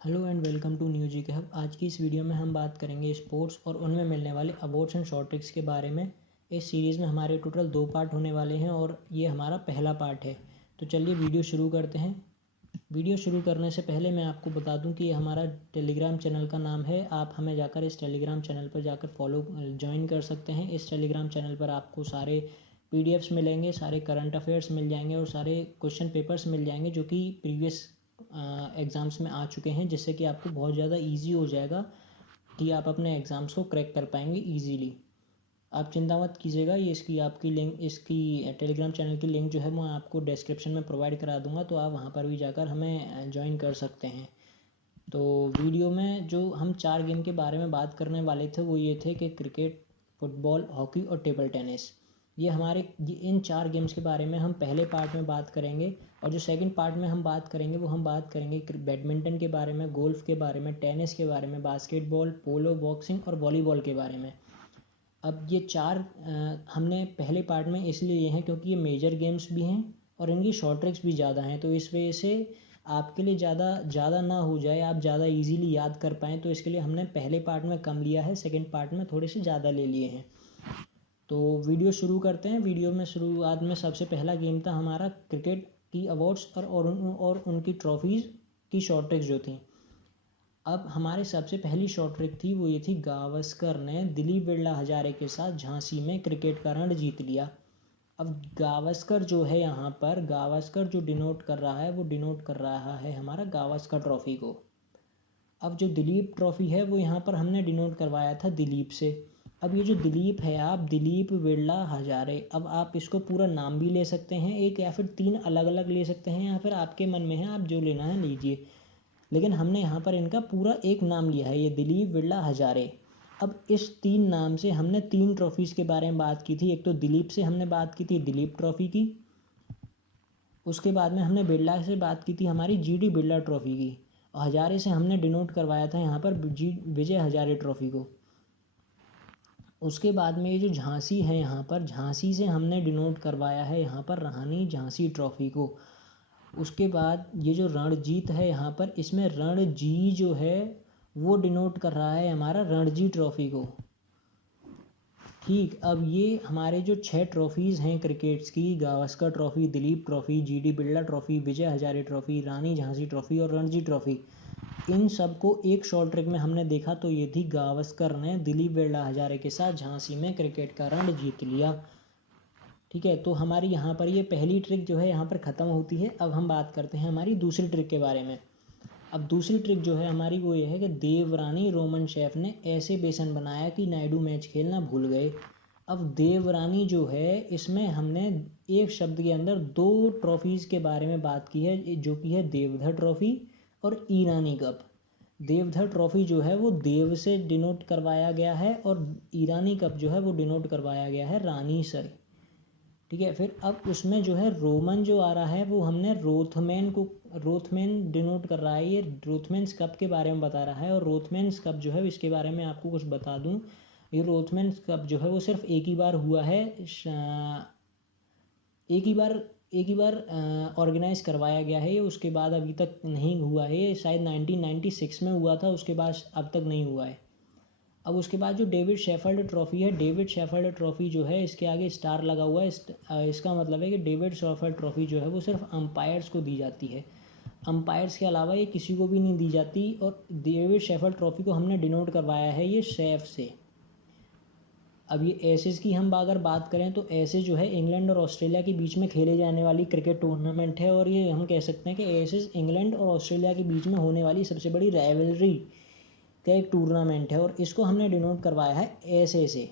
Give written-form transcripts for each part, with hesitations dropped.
Hello and welcome to new G K hub. आज की इस वीडियो में हम बात करेंगे स्पोर्ट्स और उनमें मिलने वाले अवार्ड्स एंड शॉर्ट ट्रिक्स के बारे में। इस सीरीज़ में हमारे टोटल 2 पार्ट होने वाले हैं और ये हमारा पहला पार्ट है। तो चलिए वीडियो शुरू करते हैं। वीडियो शुरू करने से पहले मैं आपको बता दूं कि ये हमारा टेलीग्राम चैनल का नाम है। आप हमें जाकर इस टेलीग्राम चैनल पर जाकर ज्वाइन कर सकते हैं। इस टेलीग्राम चैनल पर आपको सारे PDFs मिलेंगे, सारे करंट अफेयर्स मिल जाएंगे और सारे क्वेश्चन पेपर्स मिल जाएंगे जो कि प्रीवियस एग्ज़ाम्स में आ चुके हैं, जिससे कि आपको बहुत ज़्यादा इजी हो जाएगा कि आप अपने एग्ज़ाम्स को क्रैक कर पाएंगे इजीली। आप चिंता मत कीजिएगा, ये इसकी टेलीग्राम चैनल की लिंक जो है मैं आपको डिस्क्रिप्शन में प्रोवाइड करा दूंगा, तो आप वहाँ पर भी जाकर हमें ज्वाइन कर सकते हैं। तो वीडियो में जो हम 4 गेम के बारे में बात करने वाले थे वो ये थे कि क्रिकेट, फुटबॉल, हॉकी और टेबल टेनिस। इन 4 गेम्स के बारे में हम पहले पार्ट में बात करेंगे। और जो सेकंड पार्ट में हम बात करेंगे वो हम बात करेंगे बैडमिंटन के बारे में, गोल्फ के बारे में, टेनिस के बारे में, बास्केटबॉल, पोलो, बॉक्सिंग और वॉलीबॉल के बारे में। अब ये 4 हमने पहले पार्ट में इसलिए लिए हैं क्योंकि ये मेजर गेम्स भी हैं और इनकी शॉर्ट ट्रिक्स भी ज़्यादा हैं। तो इस वजह से आपके लिए ज़्यादा ना हो जाए, आप ज़्यादा इजीली याद कर पाएँ, तो इसके लिए हमने पहले पार्ट में कम लिया है, सेकंड पार्ट में थोड़े से ज़्यादा ले लिए हैं। तो वीडियो शुरू करते हैं। वीडियो में शुरुआत में सबसे पहला गेम था हमारा क्रिकेट की अवार्ड्स और उनकी ट्रॉफीज़ की शॉर्ट ट्रिक्स जो थी। अब हमारे सबसे पहली शॉर्ट ट्रिक थी वो ये थी, गावस्कर ने दिलीप बिरला हजारे के साथ झांसी में क्रिकेट का रण जीत लिया। अब गावस्कर जो है, यहाँ पर गावस्कर जो डिनोट कर रहा है वो डिनोट कर रहा है हमारा गावस्कर ट्रॉफी को। अब जो दिलीप ट्रॉफी है वो यहाँ पर हमने डिनोट करवाया था दिलीप से। अब ये जो दिलीप है, आप दिलीप बिरला हजारे, अब आप इसको पूरा नाम भी ले सकते हैं एक, या फिर 3 अलग अलग ले सकते हैं, या फिर आपके मन में है आप जो लेना है लीजिए। लेकिन हमने यहाँ पर इनका पूरा एक नाम लिया है, ये दिलीप बिरला हजारे। अब इस 3 नाम से हमने 3 ट्रॉफीज़ के बारे में बात की थी। एक तो दिलीप से हमने बात की थी दिलीप ट्रॉफी की, उसके बाद में हमने बिरला से बात की थी हमारी GD बिरला ट्रॉफी की, और हजारे से हमने डिनोट करवाया था यहाँ पर विजय हजारे ट्रॉफी को। उसके बाद में ये जो झांसी है, यहाँ पर झांसी से हमने डिनोट करवाया है यहाँ पर रानी झांसी ट्रॉफी को। उसके बाद ये जो रणजीत है यहाँ पर, इसमें रणजी जो है वो डिनोट कर रहा है हमारा रणजी ट्रॉफी को। ठीक, अब ये हमारे जो 6 ट्रॉफीज़ हैं क्रिकेट्स की, Gavaskar trophy, Dilip trophy, GD Birla trophy, Vijay Hazare trophy, Rani Jhansi trophy और रणजी ट्रॉफी, इन सब को एक शॉर्ट ट्रिक में हमने देखा। तो ये थी, गावस्कर ने दिलीप बिरला हजारे के साथ झांसी में क्रिकेट का रण जीत लिया। ठीक है, तो हमारी यहाँ पर ये पहली ट्रिक जो है यहाँ पर ख़त्म होती है। अब हम बात करते हैं हमारी दूसरी ट्रिक के बारे में। अब दूसरी ट्रिक जो है हमारी वो ये है कि देवरानी रोमन शेफ ने ऐसे बेसन बनाया कि नायडू मैच खेलना भूल गए। अब देवरानी जो है, इसमें हमने एक शब्द के अंदर 2 ट्रॉफीज़ के बारे में बात की है, जो कि है देवधर ट्रॉफी और ईरानी कप। देवधर ट्रॉफी जो है वो देव से डिनोट करवाया गया है और ईरानी कप जो है वो डिनोट करवाया गया है रानी से। ठीक है, फिर अब उसमें जो है रोमन जो आ रहा है वो हमने रोथमैन डिनोट कर रहा है, ये रोथमैन्स कप के बारे में बता रहा है। और रोथमैन्स कप जो है, इसके बारे में आपको कुछ बता दूं, ये रोथमैन्स कप जो है वो सिर्फ एक ही बार हुआ है, एक ही बार ऑर्गेनाइज करवाया गया है ये, उसके बाद अभी तक नहीं हुआ है। ये शायद 1996 में हुआ था, उसके बाद अब तक नहीं हुआ है। अब उसके बाद जो डेविड शेफर्ड ट्रॉफ़ी है, डेविड शेफर्ड ट्रॉफ़ी जो है इसके आगे स्टार लगा हुआ है। इसका मतलब है कि डेविड शेफर्ड ट्रॉफ़ी जो है वो सिर्फ अंपायर्स को दी जाती है, अंपायर्स के अलावा ये किसी को भी नहीं दी जाती। और डेविड शेफर्ड ट्रॉफ़ी को हमने डिनोट करवाया है ये शेफ से। अब ये एसेस की हम अगर बात करें तो एसेस जो है इंग्लैंड और ऑस्ट्रेलिया के बीच में खेले जाने वाली क्रिकेट टूर्नामेंट है, और ये हम कह सकते हैं कि एसेस इंग्लैंड और ऑस्ट्रेलिया के बीच में होने वाली सबसे बड़ी राइवलरी का एक टूर्नामेंट है, और इसको हमने डिनोट करवाया है ऐसे से।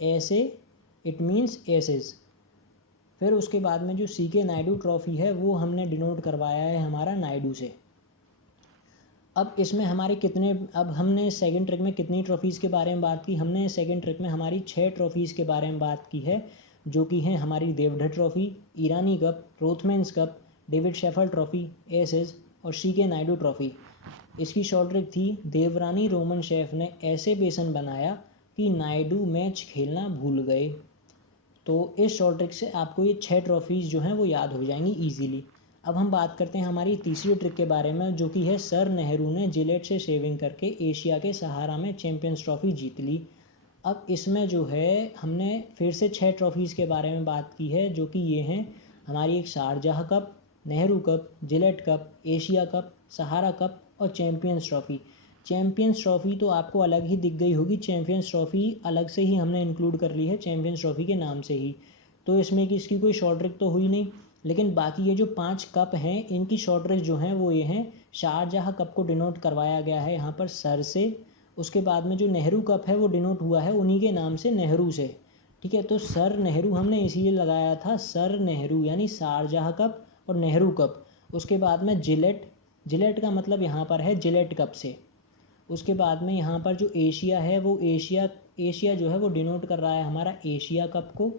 ऐसे इट मीन्स एसेस। फिर उसके बाद में जो CK नायडू ट्रॉफ़ी है वो हमने डिनोट करवाया है हमारा नायडू से। अब इसमें हमारे अब हमने सेकंड ट्रिक में कितनी ट्रॉफीज़ के बारे में बात की, हमने सेकंड ट्रिक में हमारी 6 ट्रॉफीज़ के बारे में बात की है, जो कि हैं हमारी Deodhar trophy, Irani cup, Rothmans cup, David Shepherd trophy, एसेस और CK नायडू ट्रॉफ़ी। इसकी शॉर्ट ट्रिक थी, देवरानी रोमन शेफ ने ऐसे बेसन बनाया कि नायडू मैच खेलना भूल गए। तो इस शॉर्ट ट्रिक से आपको ये 6 ट्रॉफीज़ जो हैं वो याद हो जाएंगी ईजीली। अब हम बात करते हैं हमारी तीसरी ट्रिक के बारे में, जो कि है सर नेहरू ने जिलेट से शेविंग करके एशिया के सहारा में चैम्पियंस ट्रॉफी जीत ली। अब इसमें जो है हमने फिर से 6 ट्रॉफीज़ के बारे में बात की है, जो कि ये हैं हमारी एक Sharjah cup, Nehru cup, Gillette cup, Asia cup, Sahara cup और चैम्पियंस ट्रॉफ़ी। चैम्पियंस ट्रॉफ़ी तो आपको अलग ही दिख गई होगी, चैम्पियंस ट्रॉफ़ी अलग से ही हमने इंक्लूड कर ली है चैम्पियंस ट्रॉफ़ी के नाम से ही, तो इसमें कि इसकी कोई शॉर्ट ट्रिक तो हुई नहीं। लेकिन बाकी ये जो 5 कप हैं इनकी शॉर्ट ट्रिक जो हैं वो ये हैं, शारजाह कप को डिनोट करवाया गया है यहाँ पर सर से, उसके बाद में जो नेहरू कप है वो डिनोट हुआ है उन्हीं के नाम से, नेहरू से। ठीक है, तो सर नेहरू हमने इसीलिए लगाया था, सर नेहरू यानी शारजाह कप और नेहरू कप। उसके बाद में जिलेट, जिलेट का मतलब यहाँ पर है जिलेट कप से। उसके बाद में यहाँ पर जो एशिया है वो एशिया जो है वो डिनोट कर रहा है हमारा एशिया कप को,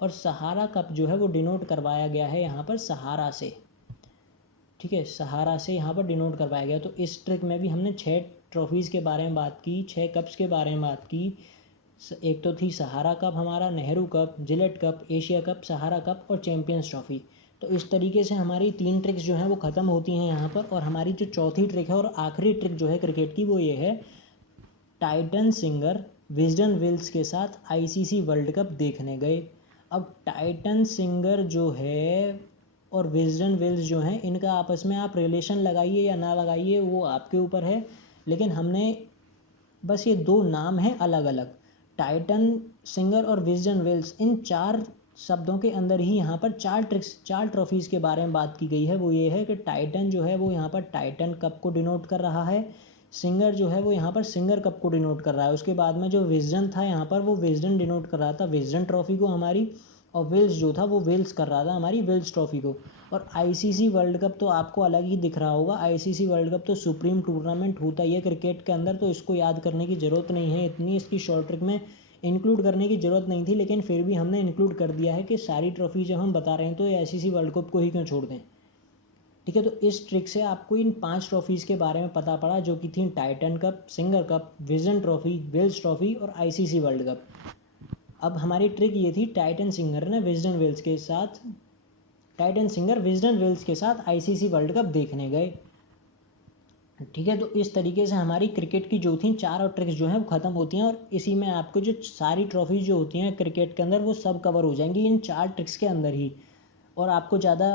और सहारा कप जो है वो डिनोट करवाया गया है यहाँ पर सहारा से। ठीक है, सहारा से यहाँ पर डिनोट करवाया गया। तो इस ट्रिक में भी हमने 6 ट्रॉफीज़ के बारे में बात की, 6 कप्स के बारे में बात की। एक तो थी सहारा कप हमारा, Nehru cup, Gillette cup, Asia cup, Sahara cup और चैम्पियंस ट्रॉफ़ी। तो इस तरीके से हमारी 3 ट्रिक्स जो हैं वो ख़त्म होती हैं यहाँ पर। और हमारी जो चौथी ट्रिक है और आखिरी ट्रिक जो है क्रिकेट की, वो ये है, टाइटन सिंगर विजडन विल्स के साथ आईसीसी वर्ल्ड कप देखने गए। अब टाइटन सिंगर जो है और विजडन विल्स जो हैं, इनका आपस में आप रिलेशन लगाइए या ना लगाइए वो आपके ऊपर है, लेकिन हमने बस ये 2 नाम हैं अलग अलग, टाइटन सिंगर और विजडन विल्स, इन 4 शब्दों के अंदर ही यहाँ पर 4 ट्रॉफीज़ के बारे में बात की गई है। वो ये है कि टाइटन जो है वो यहाँ पर टाइटन कप को डिनोट कर रहा है, सिंगर जो है वो यहाँ पर सिंगर कप को डिनोट कर रहा है। उसके बाद में जो विजडन था यहाँ पर वो विजडन डिनोट कर रहा था विजडन ट्रॉफी को हमारी, और विल्स जो था वो विल्स कर रहा था हमारी विल्स ट्रॉफी को। और आईसीसी वर्ल्ड कप तो आपको अलग ही दिख रहा होगा, आईसीसी वर्ल्ड कप तो सुप्रीम टूर्नामेंट होता ही है क्रिकेट के अंदर, तो इसको याद करने की ज़रूरत नहीं है, इतनी इसकी शॉर्ट ट्रिक में इंक्लूड करने की ज़रूरत नहीं थी, लेकिन फिर भी हमने इंक्लूड कर दिया है कि सारी ट्रॉफी जब हम बता रहे हैं तो ये आईसीसी वर्ल्ड कप को ही क्यों छोड़ दें। ठीक है, तो इस ट्रिक से आपको इन 5 ट्रॉफीज़ के बारे में पता पड़ा, जो कि थी Titan cup, Singer cup, Wisden trophy, Wills trophy और आईसीसी वर्ल्ड कप। अब हमारी ट्रिक ये थी, टाइटन सिंगर विजडन विल्स के साथ आईसीसी वर्ल्ड कप देखने गए। ठीक है, तो इस तरीके से हमारी क्रिकेट की जो थी 4 और ट्रिक्स जो हैं वो ख़त्म होती हैं, और इसी में आपको जो सारी ट्रॉफीज़ जो होती हैं क्रिकेट के अंदर वो सब कवर हो जाएंगी इन 4 ट्रिक्स के अंदर ही। और आपको ज़्यादा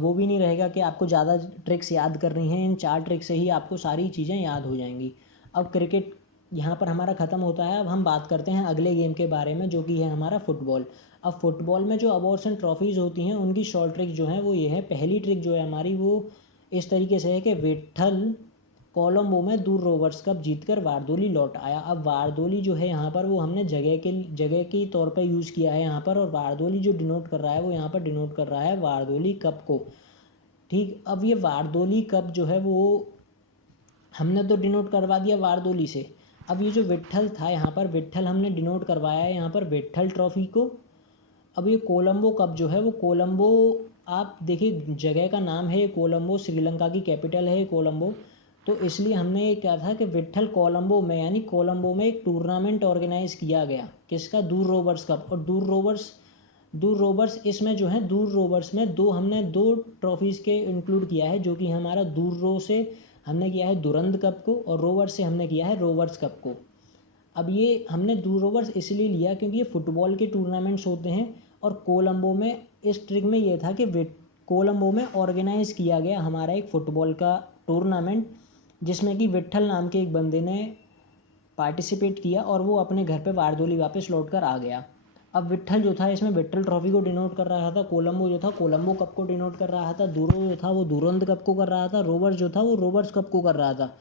वो भी नहीं रहेगा कि आपको ज़्यादा ट्रिक्स याद करनी है, इन 4 ट्रिक से ही आपको सारी चीज़ें याद हो जाएंगी। अब क्रिकेट यहाँ पर हमारा ख़त्म होता है। अब हम बात करते हैं अगले गेम के बारे में, जो कि है हमारा फुटबॉल। अब फुटबॉल में जो अवार्ड्स एंड ट्रॉफीज़ होती हैं उनकी शॉर्ट ट्रिक जो है वो ये है, पहली ट्रिक जो है हमारी वो इस तरीके से है कि विट्ठल कोलंबो में दूर रोवर्स कप जीतकर वारदोली लौट आया। अब वारदोली जो है यहाँ पर वो हमने जगह के तौर पर यूज़ किया है यहाँ पर, और वारदोली जो डिनोट कर रहा है वो यहाँ पर डिनोट कर रहा है वारदोली कप को। ठीक, अब ये वारदोली कप जो है वो हमने तो डिनोट करवा दिया वारदोली से। अब ये जो विट्ठल था यहाँ पर, विट्ठल हमने डिनोट करवाया है यहाँ पर विट्ठल ट्रॉफी को। अब ये कोलंबो कप जो है वो कोलंबो, आप देखिए जगह का नाम है कोलंबो, श्रीलंका की कैपिटल है कोलंबो, तो इसलिए हमने ये क्या था कि विट्ठल कोलंबो में, यानी कोलंबो में एक टूर्नामेंट ऑर्गेनाइज़ किया गया, किसका, दूर रोवर्स कप। और दूर रोवर्स इसमें जो है, दूर रोवर्स में हमने 2 ट्रॉफीज़ के इंक्लूड किया है, जो कि हमारा दूर रो से हमने किया है दुरंत कप को, और रोवर्स से हमने किया है रोवर्स कप को। अब ये हमने दूर रोवर्स इसलिए लिया क्योंकि ये फुटबॉल के टूर्नामेंट्स होते हैं, और कोलंबो में इस ट्रिक में ये था कि कोलंबो में ऑर्गेनाइज़ किया गया हमारा एक फ़ुटबॉल का टूर्नामेंट, जिसमें कि विट्ठल नाम के एक बंदे ने पार्टिसिपेट किया, और वो अपने घर पे वारदोली वापस लौट कर आ गया। अब विट्ठल जो था इसमें विट्ठल ट्रॉफी को डिनोट कर रहा था, कोलंबो जो था कोलंबो कप को डिनोट कर रहा था, दूरो जो था वो दुरंत कप को कर रहा था, रोवर्स जो था वो रोवर्स कप को कर रहा था,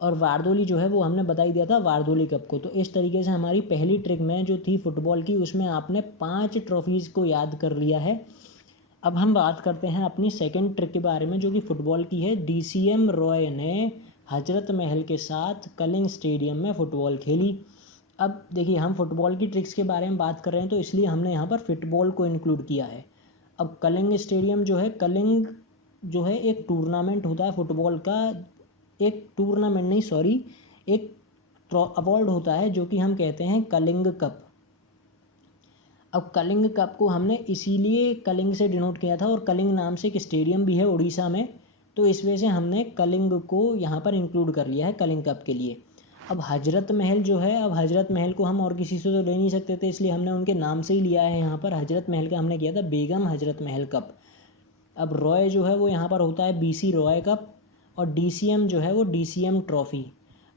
और वारदोली जो है वो हमने बता ही दिया था वारदोली कप को। तो इस तरीके से हमारी पहली ट्रिक में जो थी फुटबॉल की, उसमें आपने 5 ट्रॉफीज़ को याद कर लिया है। अब हम बात करते हैं अपनी सेकंड ट्रिक के बारे में, जो कि फुटबॉल की है। डीसीएम रॉय ने हजरत महल के साथ कलिंग स्टेडियम में फ़ुटबॉल खेली। अब देखिए, हम फुटबॉल की ट्रिक्स के बारे में बात कर रहे हैं, तो इसलिए हमने यहाँ पर फुटबॉल को इंक्लूड किया है। अब कलिंग स्टेडियम जो है, कलिंग जो है एक टूर्नामेंट होता है फुटबॉल का, एक टूर्नामेंट नहीं सॉरी, एक अवार्ड होता है जो कि हम कहते हैं कलिंग कप। अब कलिंग कप को हमने इसीलिए कलिंग से डिनोट किया था, और कलिंग नाम से एक स्टेडियम भी है उड़ीसा में, तो इस वजह से हमने कलिंग को यहाँ पर इंक्लूड कर लिया है कलिंग कप के लिए। अब हजरत महल जो है, अब हजरत महल को हम और किसी से तो ले नहीं सकते थे, इसलिए हमने उनके नाम से ही लिया है यहाँ पर। हजरत महल का हमने किया था बेगम हजरत महल कप। अब रॉय जो है वो यहाँ पर होता है BC रॉय कप, और DCM जो है वो DCM ट्रॉफ़ी।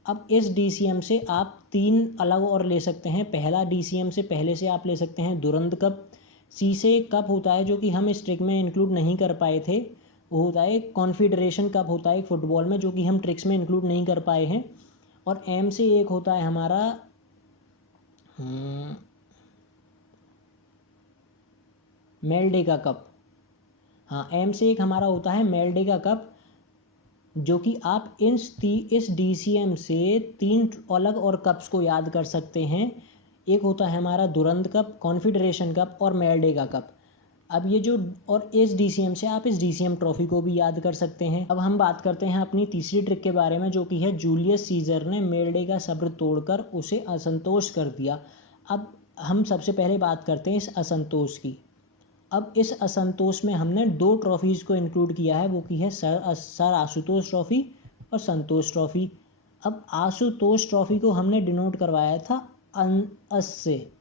अब इस DCM से आप 3 अलग और ले सकते हैं। पहला DCM से पहले से आप ले सकते हैं दुरंत कप। C से एक कप होता है जो कि हम इस ट्रिक में इंक्लूड नहीं कर पाए थे, वो होता है कॉन्फेडरेशन कप होता है फुटबॉल में, जो कि हम ट्रिक्स में इंक्लूड नहीं कर पाए हैं। और M से एक होता है हमारा मेलडेका कप। हाँ, M से एक हमारा होता है मेलडेका कप, जो कि आप इस DCM से 3 अलग और कप्स को याद कर सकते हैं। एक होता है हमारा दुरंत कप, कॉन्फेडरेशन कप और मेलडेका कप। अब ये जो, और इस DCM से आप इस DCM ट्रॉफ़ी को भी याद कर सकते हैं। अब हम बात करते हैं अपनी तीसरी ट्रिक के बारे में, जो कि है जूलियस सीजर ने मेलडे का सब्र तोड़कर उसे असंतोष कर दिया। अब हम सबसे पहले बात करते हैं इस असंतोष की। अब इस असंतोष में हमने 2 ट्रॉफ़ीज़ को इंक्लूड किया है, वो की है सर आशुतोष ट्रॉफ़ी और संतोष ट्रॉफ़ी। अब आशुतोष ट्रॉफ़ी को हमने डिनोट करवाया था अस से,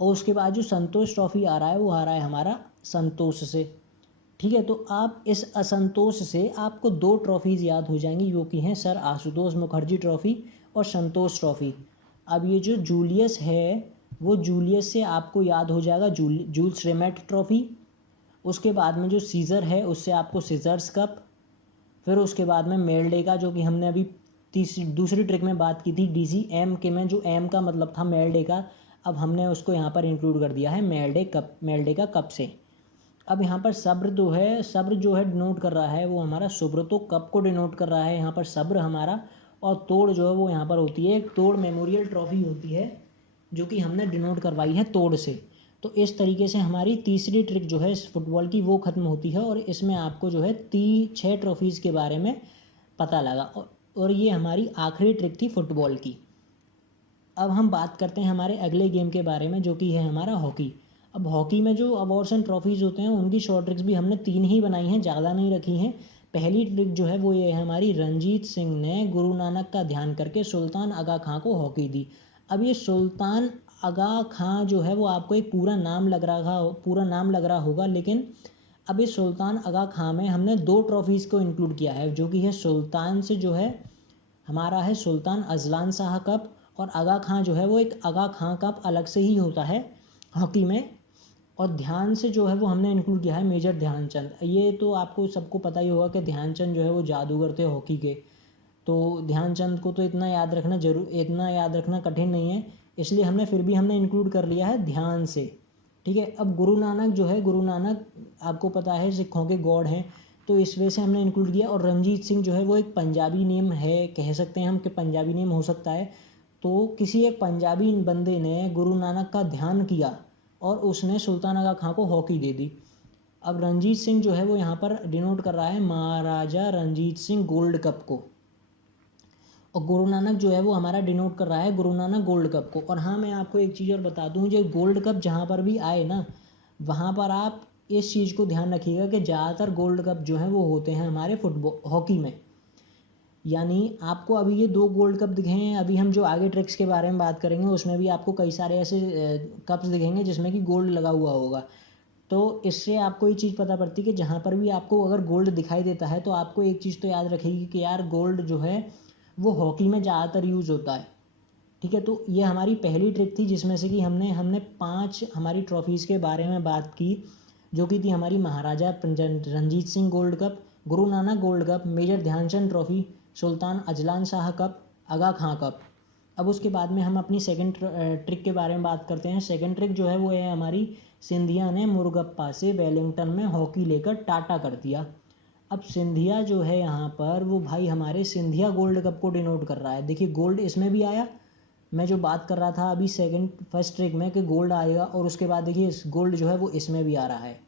और उसके बाद जो संतोष ट्रॉफ़ी आ रहा है वो आ रहा है हमारा संतोष से। ठीक है, तो आप इस असंतोष से आपको 2 ट्रॉफ़ीज़ याद हो जाएंगी, जो कि हैं सर आशुतोष मुखर्जी ट्रॉफ़ी और संतोष ट्रॉफ़ी। अब ये जो जूलियस है, वो जूलियस से आपको याद हो जाएगा जूल्स रिमेट ट्रॉफ़ी। उसके बाद में जो सीज़र है उससे आपको सीज़र्स कप। फिर उसके बाद में मेलडे का, जो कि हमने अभी दूसरी ट्रिक में बात की थी DCM के में, जो M का मतलब था मेलडे का, अब हमने उसको यहाँ पर इंक्लूड कर दिया है मेलडे का कप से। अब यहाँ पर सब्र जो है डिनोट कर रहा है वो हमारा सुब्रतो कप को डिनोट कर रहा है यहाँ पर सब्र हमारा। और तोड़ जो है वो यहाँ पर होती है एक तोड़ मेमोरियल ट्रॉफ़ी होती है, जो कि हमने डिनोट करवाई है तोड़ से। तो इस तरीके से हमारी तीसरी ट्रिक जो है इस फुटबॉल की वो ख़त्म होती है, और इसमें आपको जो है 6 ट्रॉफ़ीज़ के बारे में पता लगा, और ये हमारी आखिरी ट्रिक थी फुटबॉल की। अब हम बात करते हैं हमारे अगले गेम के बारे में, जो कि है हमारा हॉकी। अब हॉकी में जो अवार्ड्स एंड ट्रॉफ़ीज़ होते हैं उनकी शॉर्ट ट्रिक्स भी हमने 3 ही बनाई हैं, ज़्यादा नहीं रखी हैं। पहली ट्रिक जो है वो ये है हमारी, रणजीत सिंह ने गुरु नानक का ध्यान करके सुल्तान आगा खां को हॉकी दी। अब ये सुल्तान आगा खां जो है वो आपको एक पूरा नाम लग रहा होगा, लेकिन अब इस सुल्तान आगा खां में हमने 2 ट्रॉफ़ीज़ को इंक्लूड किया है, जो कि है सुल्तान से जो है हमारा है सुल्तान अजलान शाह कप, और आगा खां जो है वो एक आगा खां कप अलग से ही होता है हॉकी में। और ध्यान से जो है वो हमने इंक्लूड किया है मेजर ध्यानचंद। ये तो आपको सबको पता ही होगा कि ध्यानचंद जो है वो जादूगर थे हॉकी के, तो ध्यानचंद को तो इतना याद रखना कठिन नहीं है, इसलिए हमने इंक्लूड कर लिया है ध्यान से। ठीक है, अब गुरु नानक आपको पता है सिखों के गॉड हैं, तो इस वजह से हमने इंक्लूड किया। और रणजीत सिंह जो है वो एक पंजाबी नेम है, कह सकते हैं हम कि पंजाबी नेम हो सकता है। तो किसी एक पंजाबी बंदे ने गुरु नानक का ध्यान किया और उसने सुल्तान आगा खां को हॉकी दे दी। अब रणजीत सिंह जो है वो यहाँ पर डिनोट कर रहा है महाराजा रणजीत सिंह गोल्ड कप को, और गुरु नानक जो है वो हमारा डिनोट कर रहा है गुरु नानक गोल्ड कप को। और हाँ, मैं आपको एक चीज़ और बता दूँ, जो गोल्ड कप जहाँ पर भी आए ना, वहाँ पर आप इस चीज़ को ध्यान रखिएगा कि ज़्यादातर गोल्ड कप जो हैं वो होते हैं हमारे फुटबॉल हॉकी में। यानी आपको अभी ये 2 गोल्ड कप दिखे हैं, अभी हम जो आगे ट्रिक्स के बारे में बात करेंगे उसमें भी आपको कई सारे ऐसे कप्स दिखेंगे जिसमें कि गोल्ड लगा हुआ होगा। तो इससे आपको ये चीज़ पता पड़ती है कि जहाँ पर भी आपको अगर गोल्ड दिखाई देता है तो आपको एक चीज़ तो याद रखेगी कि यार गोल्ड जो है वो हॉकी में ज़्यादातर यूज़ होता है। ठीक है, तो ये हमारी पहली ट्रिक थी, जिसमें से कि हमने 5 हमारी ट्रॉफ़ीज़ के बारे में बात की, जो कि थी हमारी Maharaja Ranjit Singh gold cup, Guru Nanak gold cup, major Dhyanchand trophy, Sultan Azlan Shah cup, Aga Khan cup. अब उसके बाद में हम अपनी सेकंड ट्रिक के बारे में बात करते हैं। सेकंड ट्रिक जो है वो है हमारी, सिंधिया ने मुरुगप्पा से वेलिंगटन में हॉकी लेकर टाटा कर दिया। अब सिंधिया जो है यहाँ पर वो भाई हमारे सिंधिया गोल्ड कप को डिनोट कर रहा है। देखिए गोल्ड इसमें भी आया, मैं जो बात कर रहा था अभी फर्स्ट ट्रिक में कि गोल्ड आएगा, और उसके बाद देखिए इस गोल्ड जो है वो इसमें भी आ रहा है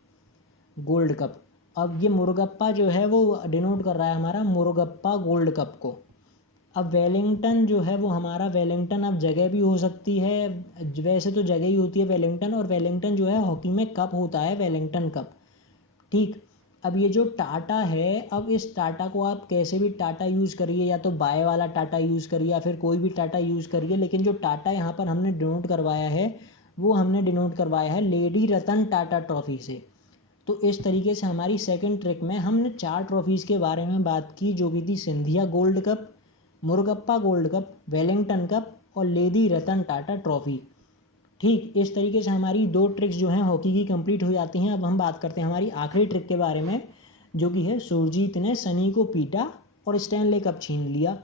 गोल्ड कप। अब ये मुरुगप्पा जो है वो डिनोट कर रहा है हमारा मुरुगप्पा गोल्ड कप को। अब वेलिंगटन जो है वो हमारा वेलिंगटन अब जगह भी हो सकती है, वैसे तो जगह ही होती है वेलिंगटन, और वेलिंगटन जो है हॉकी में कप होता है, वेलिंगटन कप। ठीक। अब ये जो टाटा है, अब इस टाटा को आप कैसे भी टाटा यूज़ करिए, या तो बाय वाला टाटा यूज़ करिए या फिर कोई भी टाटा यूज़ करिए, लेकिन जो टाटा यहाँ पर हमने डिनोट करवाया है वो हमने डिनोट करवाया है लेडी रतन टाटा ट्रॉफी से। तो इस तरीके से हमारी सेकंड ट्रिक में हमने 4 ट्रॉफीज़ के बारे में बात की, जो कि थी Scindia gold cup, Murugappa gold cup, Wellington cup और लेडी रतन टाटा ट्रॉफी। ठीक, इस तरीके से हमारी 2 ट्रिक्स जो हैं हॉकी की कंप्लीट हो जाती हैं। अब हम बात करते हैं हमारी आखिरी ट्रिक के बारे में, जो कि है सुरजीत ने सनी को पीटा और स्टैनले कप छीन लिया।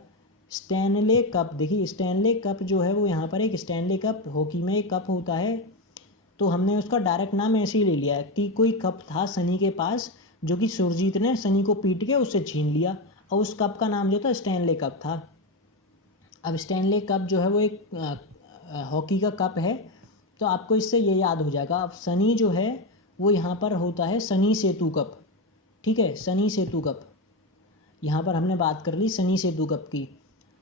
स्टैनले कप, देखिए स्टैनले कप जो है वो यहाँ पर एक स्टैनले कप हॉकी में एक कप होता है, तो हमने उसका डायरेक्ट नाम ऐसे ही ले लिया है कि कोई कप था सनी के पास, जो कि सुरजीत ने सनी को पीट के उससे छीन लिया, और उस कप का नाम जो था स्टैनले कप था। अब स्टैनले कप जो है वो एक हॉकी का कप है, तो आपको इससे ये याद हो जाएगा। अब सनी जो है वो यहाँ पर होता है सनी सेतु कप। ठीक है, सनी सेतु कप, यहाँ पर हमने बात कर ली सनी सेतु कप की।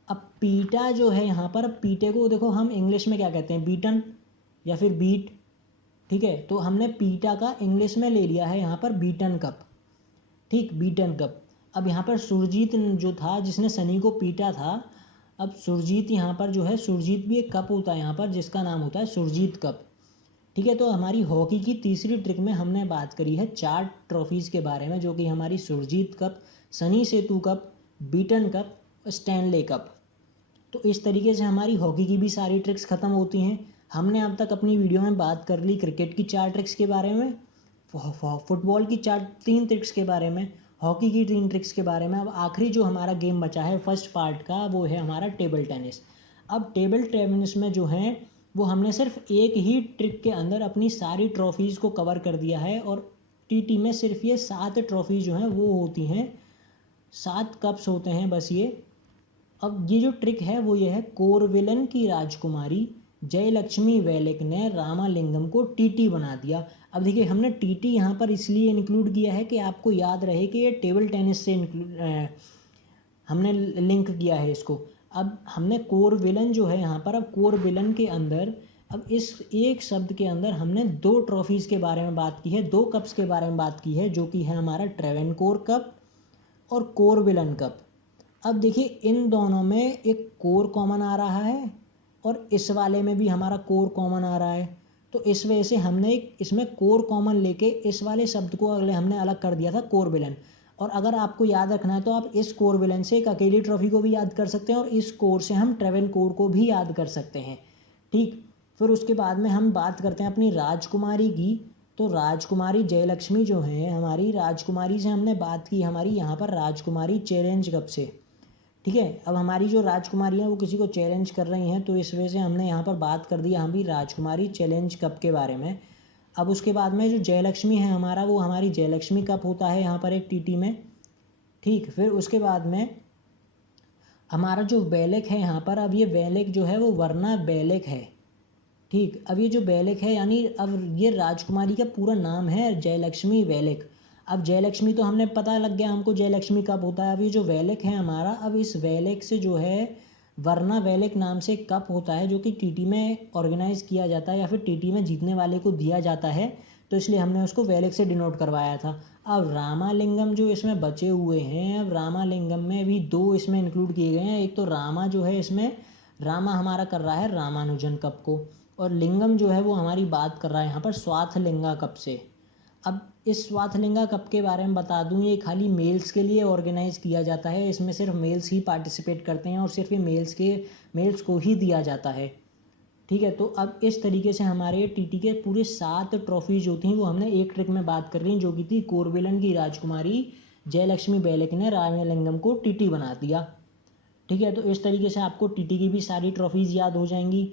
अब पीटा जो है यहाँ पर, अब पीटे को देखो हम इंग्लिश में क्या कहते हैं, बीटन या फिर बीट। ठीक है, तो हमने पीटा का इंग्लिश में ले लिया है यहाँ पर बीटन कप। ठीक, बीटन कप। अब यहाँ पर सुरजीत जो था जिसने सनी को पीटा था, अब सुरजीत यहाँ पर जो है, सुरजीत भी एक कप होता है यहाँ पर जिसका नाम होता है सुरजीत कप। ठीक है, तो हमारी हॉकी की तीसरी ट्रिक में हमने बात करी है 4 ट्रॉफीज़ के बारे में, जो कि हमारी Surjit cup, Sunny Setu cup, Beighton cup, Stanley cup. तो इस तरीके से हमारी हॉकी की भी सारी ट्रिक्स ख़त्म होती हैं। हमने अब तक अपनी वीडियो में बात कर ली क्रिकेट की 4 ट्रिक्स के बारे में, फुटबॉल की 3 ट्रिक्स के बारे में, हॉकी की 3 ट्रिक्स के बारे में। अब आखिरी जो हमारा गेम बचा है फर्स्ट पार्ट का, वो है हमारा टेबल टेनिस। अब टेबल टेनिस में जो है वो हमने सिर्फ एक ही ट्रिक के अंदर अपनी सारी ट्रॉफीज़ को कवर कर दिया है, और टीटी में सिर्फ ये 7 ट्रॉफीज़ जो हैं वो होती हैं, 7 कप्स होते हैं बस ये। अब ये जो ट्रिक है वो ये है, कोरविलन की राजकुमारी जयलक्ष्मी वेलिक ने रामालिंगम को टीटी बना दिया। अब देखिए हमने टीटी यहाँ पर इसलिए इंक्लूड किया है कि आपको याद रहे कि ये टेबल टेनिस से हमने लिंक किया है इसको। अब हमने कोरविलन जो है यहाँ पर, अब कोरविलन के अंदर, अब इस एक शब्द के अंदर हमने 2 ट्रॉफीज़ के बारे में बात की है, 2 कप्स के बारे में बात की है, जो कि है हमारा ट्रेवेनकोर कप और कोरविलन कप। अब देखिए इन दोनों में एक कोर कॉमन आ रहा है और इस वाले में भी हमारा कोर कॉमन आ रहा है, तो इस वजह से हमने एक इसमें कोर कॉमन लेके इस वाले शब्द को अगले हमने अलग कर दिया था कोरविलन। और अगर आपको याद रखना है तो आप इस कोरविलन से एक अकेली ट्रॉफी को भी याद कर सकते हैं, और इस कोर से हम ट्रेवेनकोर को भी याद कर सकते हैं। ठीक, फिर उसके बाद में हम बात करते हैं अपनी राजकुमारी की। तो राजकुमारी जयलक्ष्मी जो है हमारी, राजकुमारी से हमने बात की हमारी यहाँ पर राजकुमारी चैलेंज कप से। ठीक है, अब हमारी जो राजकुमारी हैं वो किसी को चैलेंज कर रही हैं, तो इस वजह से हमने यहाँ पर बात कर दी हम भी राजकुमारी चैलेंज कप के बारे में। अब उसके बाद में जो जयलक्ष्मी है हमारा, वो हमारी जयलक्ष्मी कप होता है यहाँ पर एक टीटी में। ठीक, फिर उसके बाद में हमारा जो वेलिक है यहाँ पर, अब ये वेलिक जो है वो वरना वेलिक है। ठीक, अब ये जो वेलिक है यानी अब ये राजकुमारी का पूरा नाम है जयलक्ष्मी वेलिक। अब जयलक्ष्मी तो हमने पता लग गया हमको जयलक्ष्मी कब होता है। अब ये जो वेलिक है हमारा, अब इस वेलिक से जो है वरना वेलिक नाम से कप होता है, जो कि टीटी में ऑर्गेनाइज किया जाता है या फिर टीटी में जीतने वाले को दिया जाता है, तो इसलिए हमने उसको वेलिक से डिनोट करवाया था। अब रामालिंगम जो इसमें बचे हुए हैं, अब रामालिंगम में भी 2 इसमें इंक्लूड किए गए हैं। एक तो रामा जो है इसमें, रामा हमारा कर रहा है रामानुजन कप को, और लिंगम जो है वो हमारी बात कर रहा है यहाँ पर स्वाथलिंगा कप से। अब इस स्वाथलिंगा कप के बारे में बता दूं, ये खाली मेल्स के लिए ऑर्गेनाइज़ किया जाता है, इसमें सिर्फ मेल्स ही पार्टिसिपेट करते हैं और सिर्फ ये मेल्स को ही दिया जाता है। ठीक है, तो अब इस तरीके से हमारे टीटी के पूरे 7 ट्रॉफीज होती हैं, वो हमने एक ट्रिक में बात कर रही हैं, जो कि थी कोरविलन की राजकुमारी जयलक्ष्मी वेलिक ने रामालिंगम को टीटी बना दिया। ठीक है, तो इस तरीके से आपको टीटी की भी सारी ट्रॉफीज़ याद हो जाएंगी।